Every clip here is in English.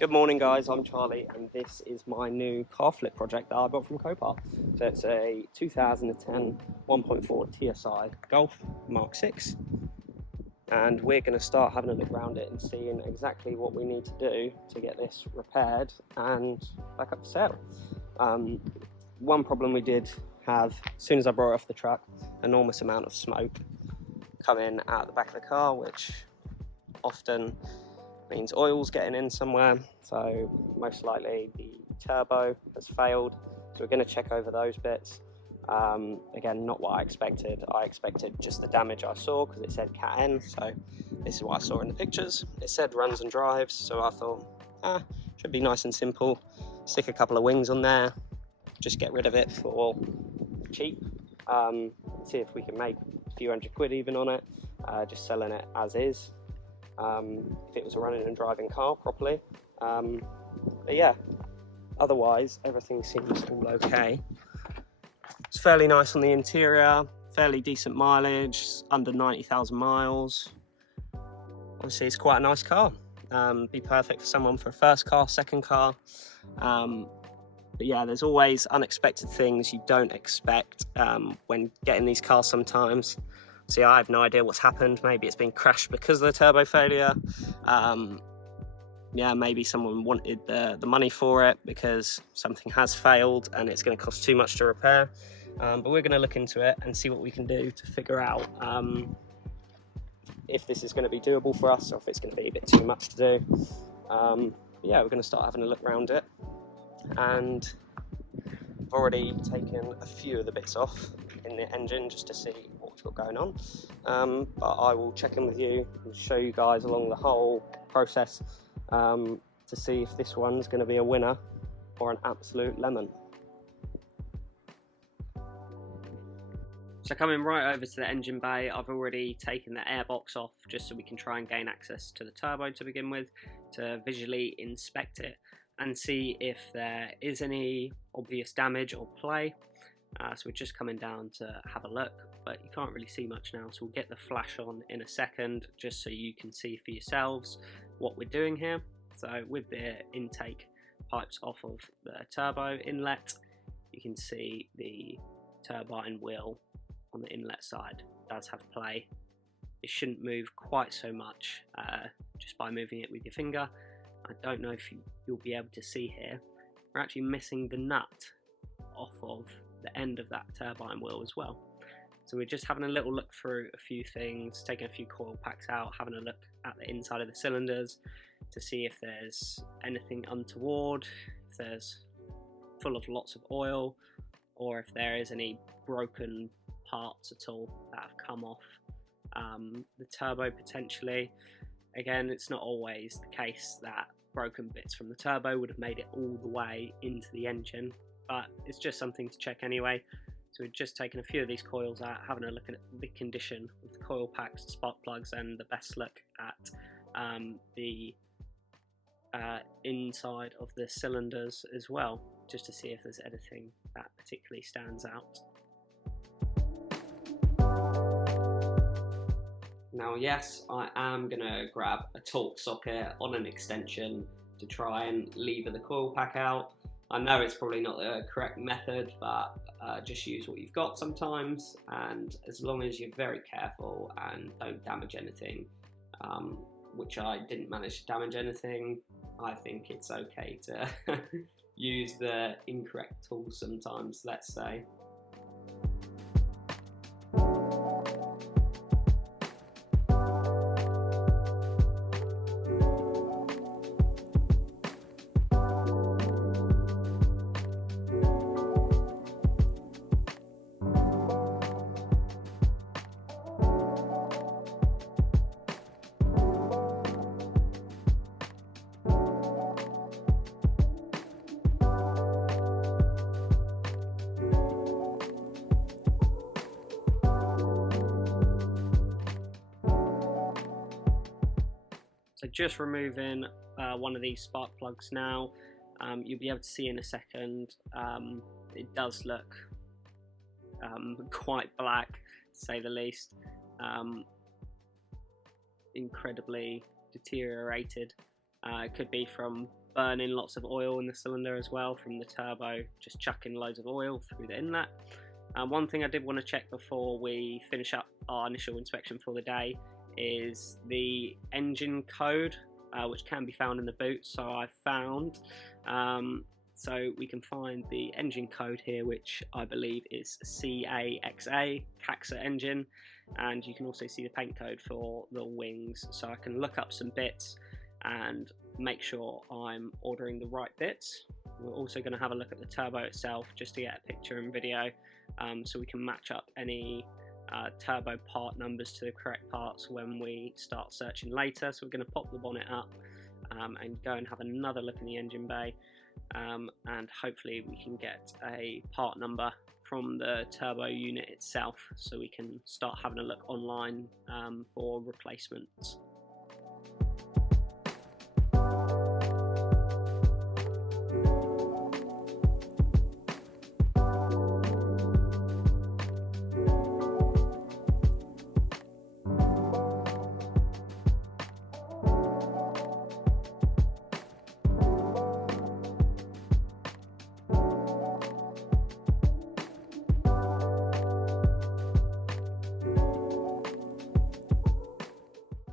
Good morning guys, I'm Charlie and this is my new car flip project that I bought from Copart. So it's a 2010 1.4 TSI Golf Mark 6 and we're going to start having a look around it and seeing exactly what we need to do to get this repaired and back up for sale. One problem we did have, as soon as I brought it off the truck, enormous amount of smoke coming out the back of the car, which often means oil's getting in somewhere, so most likely the turbo has failed, so we're going to check over those bits. Again, not what I expected. I expected just the damage I saw because it said Cat N, so this is what I saw in the pictures. It said runs and drives, so I thought should be nice and simple. Stick a couple of wings on there, just get rid of it for cheap, see if we can make a few £100 even on it, just selling it as is. If it was a running and driving car properly, but yeah, otherwise everything seems all okay. It's fairly nice on the interior, fairly decent mileage, under 90,000 miles. Obviously it's quite a nice car, be perfect for someone for a first car, second car, but yeah, there's always unexpected things you don't expect when getting these cars sometimes. See, I have no idea what's happened. Maybe it's been crashed because of the turbo failure. Yeah, maybe someone wanted the money for it because something has failed and it's going to cost too much to repair. But we're going to look into it and see what we can do to figure out if this is going to be doable for us or if it's going to be a bit too much to do. Yeah, we're going to start having a look around it, and I've already taken a few of the bits off in the engine just to see what we've got going on, but I will check in with you and show you guys along the whole process to see if this one's going to be a winner or an absolute lemon. So coming right over to the engine bay, I've already taken the airbox off just so we can try and gain access to the turbo to begin with, to visually inspect it and see if there is any obvious damage or play. So we're just coming down to have a look, but you can't really see much now, so we'll get the flash on in a second just so you can see for yourselves what we're doing here. So with the intake pipes off of the turbo inlet, you can see the turbine wheel on the inlet side does have play. It shouldn't move quite so much just by moving it with your finger. I don't know if you'll be able to see here, we're actually missing the nut off of the end of that turbine wheel as well. So we're just having a little look through a few things, taking a few coil packs out, having a look at the inside of the cylinders to see if there's anything untoward, if there's full of lots of oil, or if there is any broken parts at all that have come off the turbo potentially. Again, it's not always the case that broken bits from the turbo would have made it all the way into the engine, but it's just something to check anyway. So we've just taken a few of these coils out, having a look at the condition of the coil packs, spark plugs, and the best look at the inside of the cylinders as well, just to see if there's anything that particularly stands out. Now yes, I am going to grab a torque socket on an extension to try and lever the coil pack out. I know it's probably not the correct method, but just use what you've got sometimes, and as long as you're very careful and don't damage anything, which I didn't manage to damage anything, I think it's okay to use the incorrect tool sometimes, let's say. So just removing one of these spark plugs now. You'll be able to see in a second, it does look quite black, to say the least. Incredibly deteriorated. It could be from burning lots of oil in the cylinder as well from the turbo, just chucking loads of oil through the inlet. One thing I did want to check before we finish up our initial inspection for the day is the engine code, which can be found in the boot. So I found, so we can find the engine code here, which I believe is CAXA, CAXA engine, and you can also see the paint code for the wings. So I can look up some bits and make sure I'm ordering the right bits. We're also going to have a look at the turbo itself just to get a picture and video, so we can match up any turbo part numbers to the correct parts when we start searching later. So we're going to pop the bonnet up and go and have another look in the engine bay, and hopefully we can get a part number from the turbo unit itself so we can start having a look online for replacements.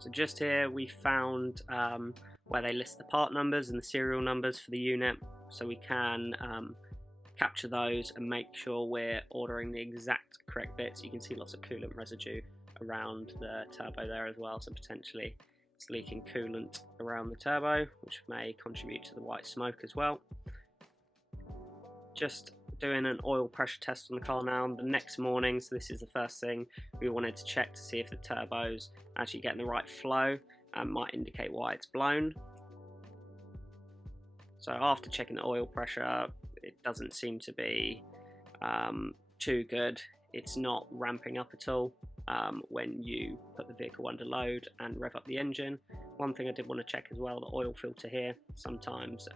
So just here we found where they list the part numbers and the serial numbers for the unit, so we can capture those and make sure we're ordering the exact correct bits. You can see lots of coolant residue around the turbo there as well, so potentially it's leaking coolant around the turbo, which may contribute to the white smoke as well. Just doing an oil pressure test on the car now the next morning, so this is the first thing we wanted to check to see if the turbo's actually getting the right flow and might indicate why it's blown. So after checking the oil pressure, it doesn't seem to be too good. It's not ramping up at all when you put the vehicle under load and rev up the engine. One thing I did want to check as well, the oil filter here. Sometimes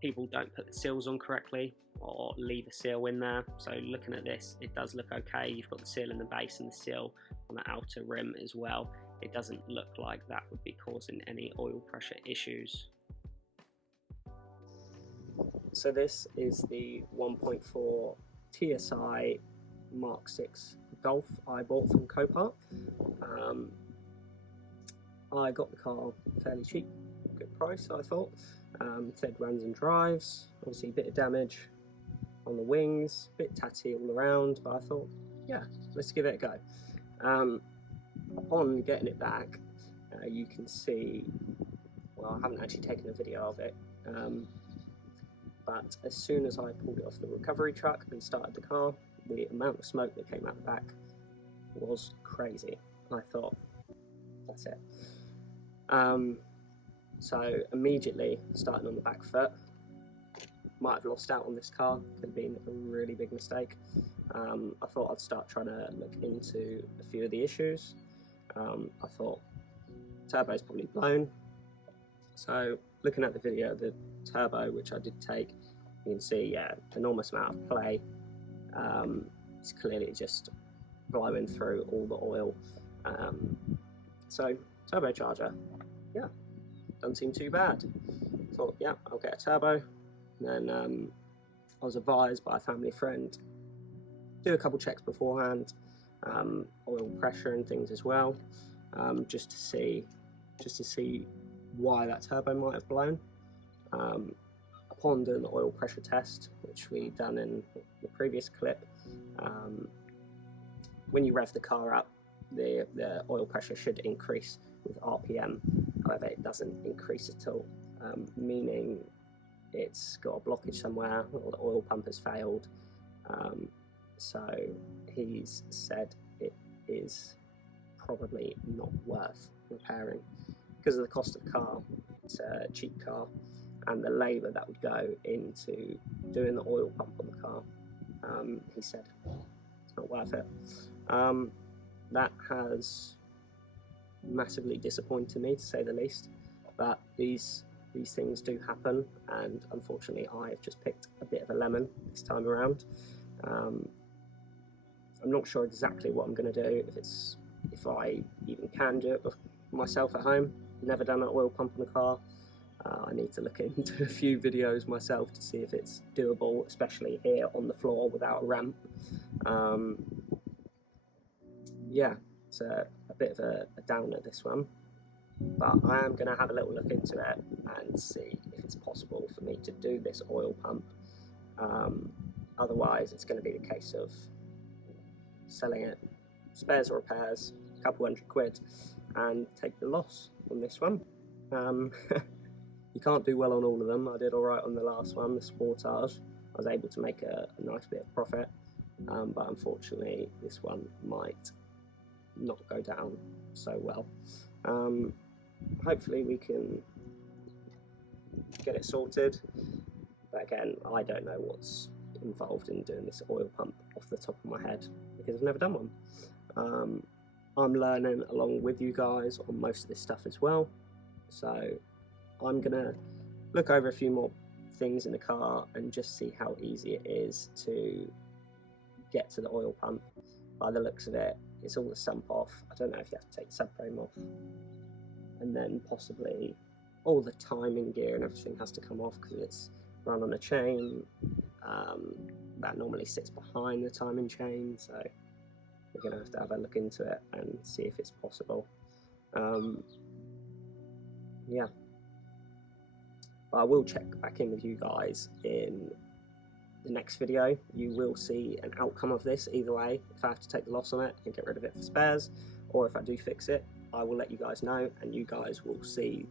people don't put the seals on correctly or leave a seal in there. So looking at this, it does look okay. You've got the seal in the base and the seal on the outer rim as well. It doesn't look like that would be causing any oil pressure issues. So this is the 1.4 TSI Mark 6 Golf I bought from Copart. I got the car fairly cheap, good price I thought. Said runs and drives, obviously a bit of damage on the wings, a bit tatty all around, but I thought, yeah, let's give it a go. Upon getting it back, you can see, well, I haven't actually taken a video of it, but as soon as I pulled it off the recovery truck and started the car, the amount of smoke that came out the back was crazy. I thought, that's it. So immediately starting on the back foot, might have lost out on this car, could have been a really big mistake. I thought I'd start trying to look into a few of the issues. I thought turbo's probably blown. So looking at the video of the turbo, which I did take, you can see, yeah, enormous amount of play. It's clearly just blowing through all the oil. So turbocharger, yeah, doesn't seem too bad. Thought, yeah, I'll get a turbo. And then I was advised by a family friend, do a couple checks beforehand, oil pressure and things as well, just to see why that turbo might have blown. Upon doing the oil pressure test, which we done in the previous clip, when you rev the car up, the oil pressure should increase with RPM. However, it doesn't increase at all, meaning it's got a blockage somewhere or the oil pump has failed. So he's said it is probably not worth repairing because of the cost of the car. It's a cheap car, and the labour that would go into doing the oil pump on the car. He said it's not worth it. That has massively disappointed me, to say the least, but these things do happen, and unfortunately I've just picked a bit of a lemon this time around. I'm not sure exactly what I'm going to do, if I even can do it myself at home. Never done an oil pump on a car, I need to look into a few videos myself to see if it's doable, especially here on the floor without a ramp. Yeah, it's a bit of a downer, this one, but I am going to have a little look into it and see if it's possible for me to do this oil pump. Otherwise it's going to be the case of selling it, spares or repairs, a couple £100, and take the loss on this one. You can't do well on all of them. I did alright on the last one, the Sportage. I was able to make a nice bit of profit, but unfortunately this one might not go down so well. Hopefully we can get it sorted, but again, I don't know what's involved in doing this oil pump off the top of my head because I've never done one. I'm learning along with you guys on most of this stuff as well, so I'm gonna look over a few more things in the car and just see how easy it is to get to the oil pump. By the looks of it, it's all the sump off. I don't know if you have to take the subframe off, and then possibly all the timing gear and everything has to come off because it's run on a chain that normally sits behind the timing chain, so we're going to have a look into it and see if it's possible. Yeah, but I will check back in with you guys in the next video. You will see an outcome of this either way. If I have to take the loss on it and get rid of it for spares, or if I do fix it, I will let you guys know, and you guys will see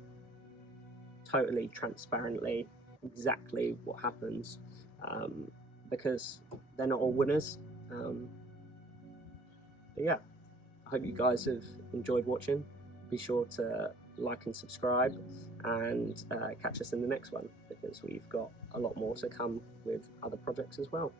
totally transparently exactly what happens, because they're not all winners. But yeah, I hope you guys have enjoyed watching. Be sure to like and subscribe, and catch us in the next one, because we've got a lot more to come with other projects as well.